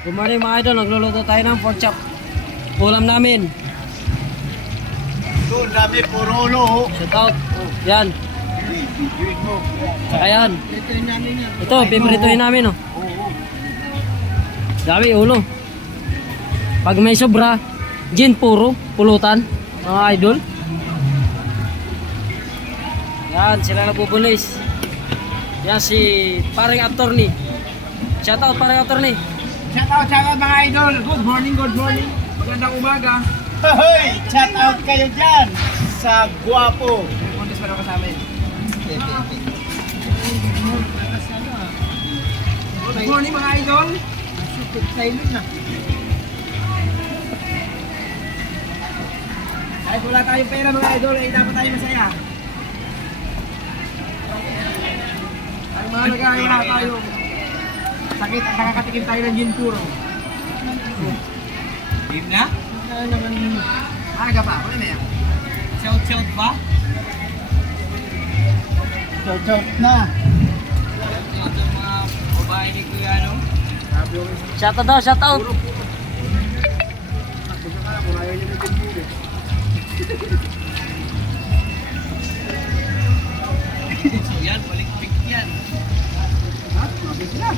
Good morning mga idol, nagluluto tayo ng pork chop. Ulam namin. Doon dami puro ulo. Shout out. Yan. Saka yan. Ito namin yan. Ito, piprituhin namin oh. Dami ulo. Pag may sobra, gin puro, pulutan. Mga idol. Yan, sila nagbubulis. Yan si paring attorney. Shout out paring attorney. Shout out mga idol. Good morning, good morning. Magandang umaga. Hoy! Shout out kayo dyan sa Guwapo. May contest pa naman sa amin. Good morning mga idol. Silent na. Kahit wala tayong pera mga idol, ay dapat tayo masaya. Ay mahalaga ay wala tayong sakit at nakakatikim tayo ng gin puro. Game na? Aga pa, wala na yan. Shout ba? Shout na. Ito yung mga babae ni Kuya ano? Shout out daw, shout out. Kung ayaw niyo ng gin puro. So yan, balik-balik yan. Ha? Mabit na,